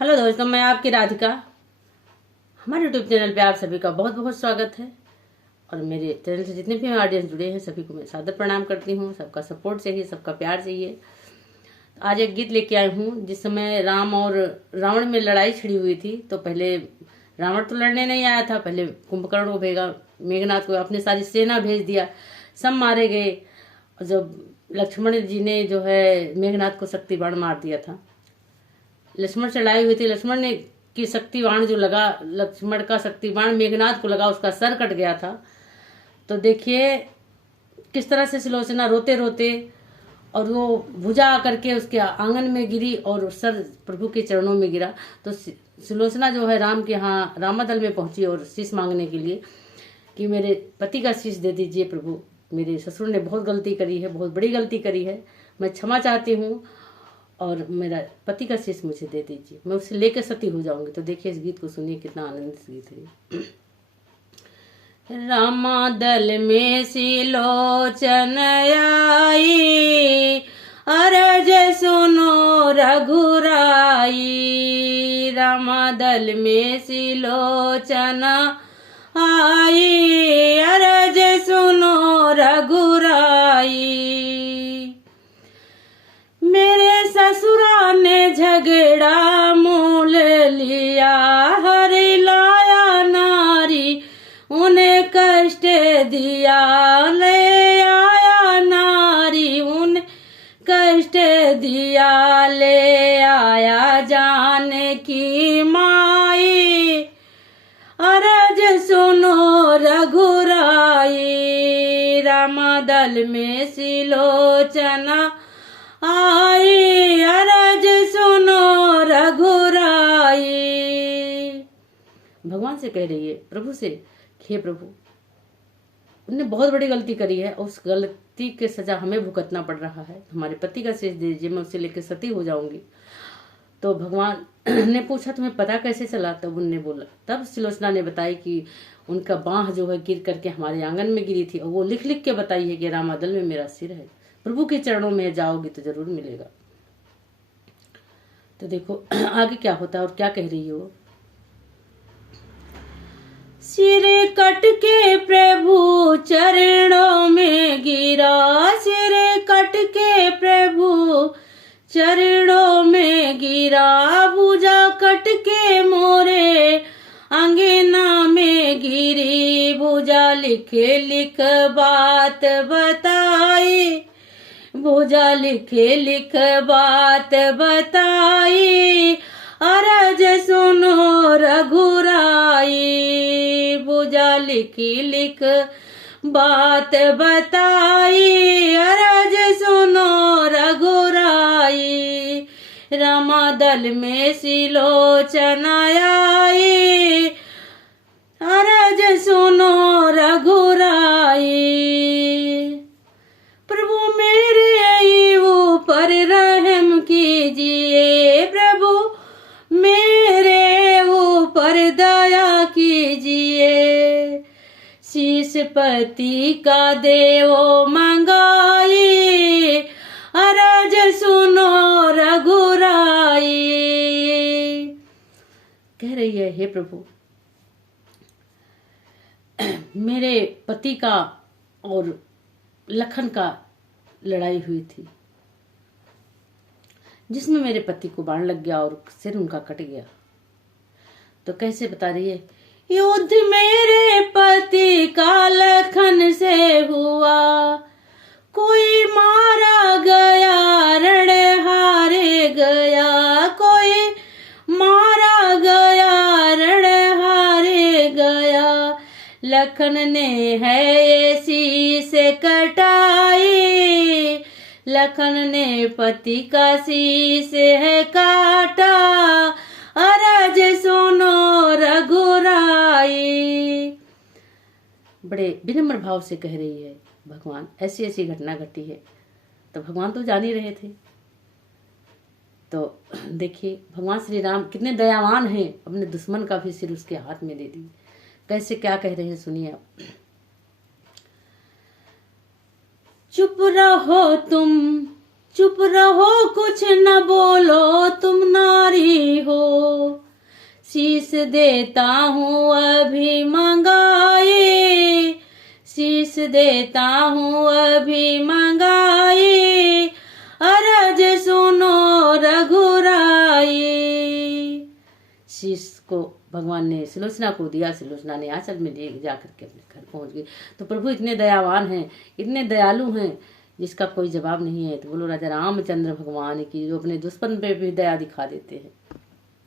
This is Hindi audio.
हेलो दोस्तों, मैं आपकी राधिका। हमारे यूट्यूब चैनल पे आप सभी का बहुत बहुत स्वागत है। और मेरे चैनल से जितने भी ऑडियंस जुड़े हैं सभी को मैं सादर प्रणाम करती हूँ। सबका सपोर्ट चाहिए, सबका प्यार चाहिए। तो आज एक गीत लेके आई हूँ। जिस समय राम और रावण में लड़ाई छिड़ी हुई थी, तो पहले रावण तो लड़ने नहीं आया था। पहले कुंभकर्ण को भेजा, मेघनाथ को अपने सारी सेना भेज दिया, सब मारे गए। और जब लक्ष्मण जी ने जो है मेघनाथ को शक्ति बाण मार दिया था, लक्ष्मण से लड़ाई हुई थी। लक्ष्मण ने की शक्ति बाण जो लगा, लक्ष्मण का शक्ति बाण मेघनाथ को लगा, उसका सर कट गया था। तो देखिए किस तरह से सुलोचना रोते रोते, और वो भुजा आकर के उसके आंगन में गिरी और सर प्रभु के चरणों में गिरा। तो सुलोचना जो है राम के यहाँ रामादल में पहुंची और शीश मांगने के लिए कि मेरे पति का शीश दे दीजिए प्रभु, मेरे ससुर ने बहुत गलती करी है, बहुत बड़ी गलती करी है, मैं क्षमा चाहती हूँ और मेरा पति का शीश मुझे दे दीजिए, मैं उसे लेकर सती हो जाऊंगी। तो देखिए इस गीत को सुनिए, कितना आनंदित गीत है। रामादल में सिलोचन आई, अरज सुनो रघुराई। रामादल में सिलोचन आई, अरज सुनो रघुराई। मेरे ससुरा ने झगड़ा मोल लिया, हरि लाया नारी उन्हें कष्ट दिया। ले आया नारी उन्हें कष्ट दिया, ले आया जान की माई, अरज सुनो रघुराई। रामादल में सिलोचना आई, अरज सुनो रघुराई। भगवान से कह रही है, प्रभु से, हे प्रभु, उनने बहुत बड़ी गलती करी है, उस गलती के सजा हमें भुगतना पड़ रहा है। हमारे पति का शीश दे दीजिए, मैं उसे लेकर सती हो जाऊंगी। तो भगवान ने पूछा तुम्हें पता कैसे चला? तब उनने बोला, तब सुलोचना ने बताई कि उनका बाह जो है गिर करके हमारे आंगन में गिरी थी, और वो लिख लिख के बताई है कि रामादल में मेरा सिर है, प्रभु के चरणों में जाओगी तो जरूर मिलेगा। तो देखो आगे क्या होता है और क्या कह रही हो। सिर कट के प्रभु चरणों में गिरा, सिर कट के प्रभु चरणों में गिरा। भुजा कट के मोरे अंगना में गिरी, भुजा लिख लिख बात बताई, भुजा लिख लिख बात बताई, अरज सुनो रघुराई। भुजा लिख लिख बात बताई, अरज सुनो रघुराई। रामादल में सिलोचना आई, अरज सुनो रघुराई। प्रभु मेरे ऊपर रहम कीजिए, प्रभु मेरे ऊपर दया कीजिए। शीश पति का देवो मंगाई, अरज सुनो रघुराई। कह रही है, हे प्रभु, मेरे पति का और लखन का लड़ाई हुई थी, जिसमें मेरे पति को बाण लग गया और सिर उनका कट गया। तो कैसे बता रही है, युद्ध मेरे पति का लखन से हुआ, कोई मारा गया रण हारे गया, कोई मारा गया रण हारे गया। लखन ने है ये शीश कटाई, लखन ने पति का शीश है काटा, अरज सुनो रघुराई। बड़े विनम्र भाव से कह रही है भगवान, ऐसी ऐसी घटना घटी है। तो भगवान तो जान ही रहे थे। तो देखिए भगवान श्री राम कितने दयावान हैं, अपने दुश्मन का भी सिर उसके हाथ में दे दी। कैसे क्या कह रहे हैं सुनिए आप। चुप रहो तुम, चुप रहो कुछ न बोलो, तुम नारी हो। शीश देता हूँ अभी मंगाए, शीश देता हूँ अभी मंगाए, अरज सुनो रघुराई। शीश को भगवान ने सुलोचना को दिया, सुलोचना ने आंचल में ले जाकर के अपने घर पहुंच गई। तो प्रभु इतने दयावान हैं, इतने दयालु हैं, जिसका कोई जवाब नहीं है। तो बोलो राजा रामचंद्र भगवान की, जो अपने दुश्मन पे भी दया दिखा देते हैं।